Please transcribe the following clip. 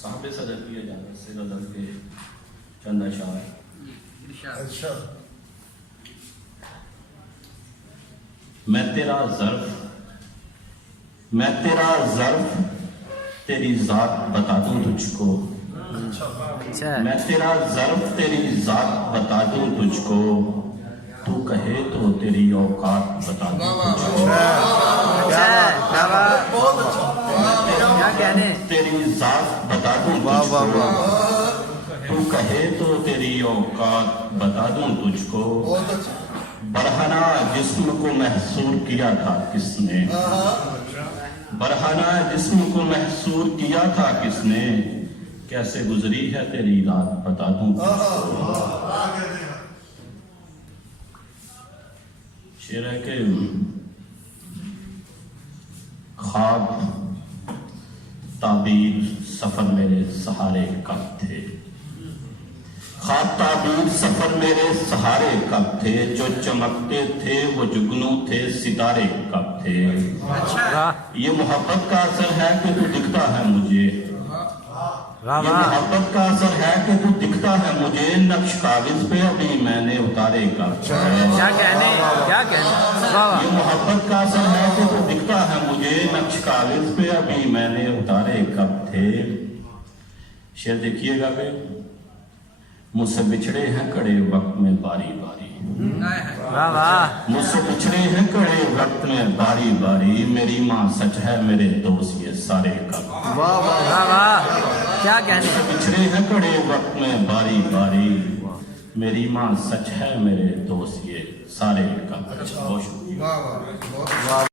صاحب صدر کی اجازت سے غزل کے چند اشعار۔ اچھا میں تیرا ظرف تیری ذات بتا دوں تجھ کو، میں تیرا ظرف تیری ذات بتا دوں تجھ کو، تو کہے تو تیری اوقات بتا دوں تجھ کو، تیری ذات بتا دوں تجھ کو، تو کہے تو تیری اوقات بتا دوں تجھ کو، برہنہ جسم کو محصور کیا تھا کس نے، برہنہ جسم کو محصور کیا تھا کس نے، کیسے گزری ہے تیری رات بتا دوں تجھ کو۔ شعر ہے کہ خواب تعبیر سفر میرے سہارے کب تھے، خواب تعبیر سفر میرے سہارے کب تھے، جو چمکتے تھے وہ جگنو تھے ستارے کب تھے، یہ محبت کا اثر ہے کہ تو دکھتا ہے مجھے، یہ محبت کا اثر ہے کہ تو دکھتا ہے مجھے، نقش کاغذ پہ ابھی میں نے اتارے کب تھے، یہ محبت کا اثر ہے کہ تو دکھتا ہے مجھے، نقش کاغذ پہ ابھی میں نے اتارے کب تھے۔ شعر دیکھیے گا کہ مجھ سے بچھڑے ہیں کڑے وقت میں باری باری، مجھ سے بچھڑے ہیں کڑے وقت میں باری باری، میری ماں سچ ہے میرے دوست یہ سارے کب، مجھ سے بچھڑے ہیں کڑے وقت میں باری باری، میری ماں سچ ہے میرے دوست یہ سارے کب۔ بہت شکریہ۔